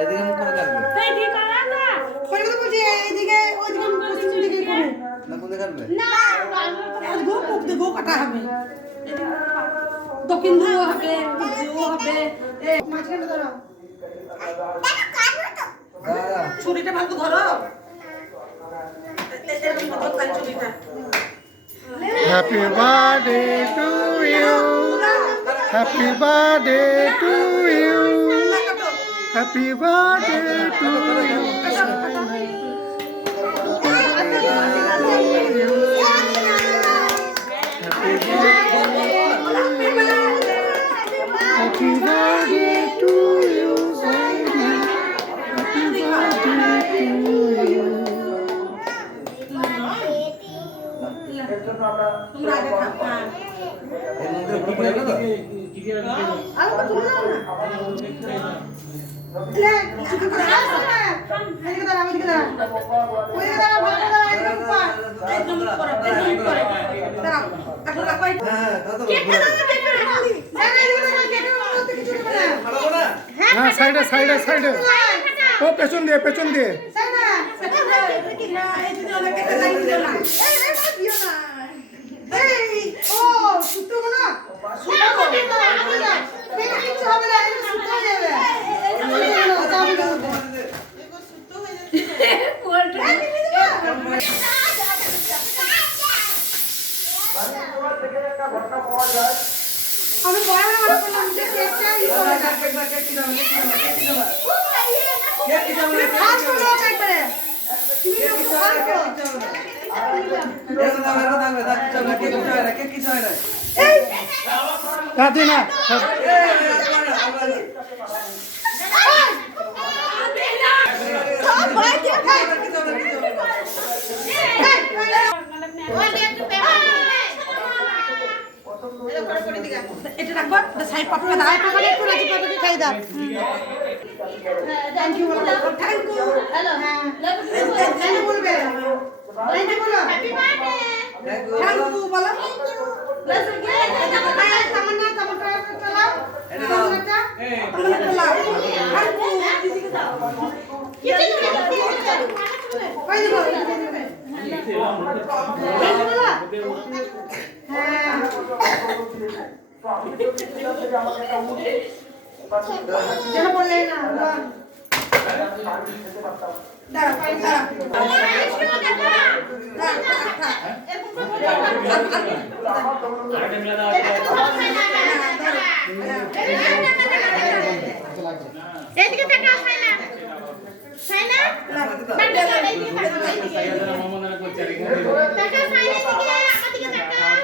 এদিকে মুখ করে কাটবে। তাই ঠিক করা না কই কথা বলছি এইদিকে ওইদিকে পশ্চিম দিকে করো না কোন দিকে কাটবে? না গো কোপ দে গো কাটা হবে দক্ষিণ দিকেও হবে পূর্ব দিকেও হবে মাঝখানে ধরো দাদা ছুরিটা ভালো ধরো এরকম ধরো তাই ছুরিটা Happy birthday to you. Happy birthday to you. Happy birthday to you. Happy birthday to you. Happy birthday to you. তোমরা আগে খাও এর মধ্যে পুরো পড়ে গেল তো? আর কত তুলো না লে কিছু করে আসো না এদিকে দাঁড়া ওইদিকে দাঁড়া ওইদিকে দাঁড়া ভালো দাঁড়া এদিকে উপর একদম উপর দাঁড়া কাটো রাখো হ্যাঁ দাদা কেটে দাও কেটে দাও না না এদিকে দাঁড়া কেটে দাও তো কিছু হবে না খারাপ না? হ্যাঁ সাইডে সাইডে সাইডে ও পেছন দিয়ে পেছন দিয়ে তাই না কেটে দাও কি না এই দিকে ওলা কেটে লাইন দিও না এই দিও না এই ও সুতো না সুতো কেটে দাও কেটে কিছু হবে না এটা সুতো হয়ে যাবে আমি বড় বড় করলাম যে কেকটা ই করে না কেক কি দাও? কেক কি দাও? ফাস্ট করো একবারে তুমি তো ফাস্ট করো কেক কি চাই না? দাদি না সব ভাই কে ভাই এটা রাখবো সাইড পাপড়া দাঁড়ায় পাপড়া একটু রাজি পাপড়া খাই দাও thank you thank you hello thank you বলবে থ্যাংক ইউ বলো হ্যাপি বার্থডে থ্যাংক ইউ বলো তামান্না তামান্না চালাও তামান্নাটা চালাও থ্যাংক ইউ দিদিকে দাও কিছু কই দিব থ্যাংক ইউ বলো হ্যাঁ যেন বললে না দাঁড়া দাঁড়া এদিকে তাকাও সাইনা সাইনা তাকাও সাইনা দিকে তাকাও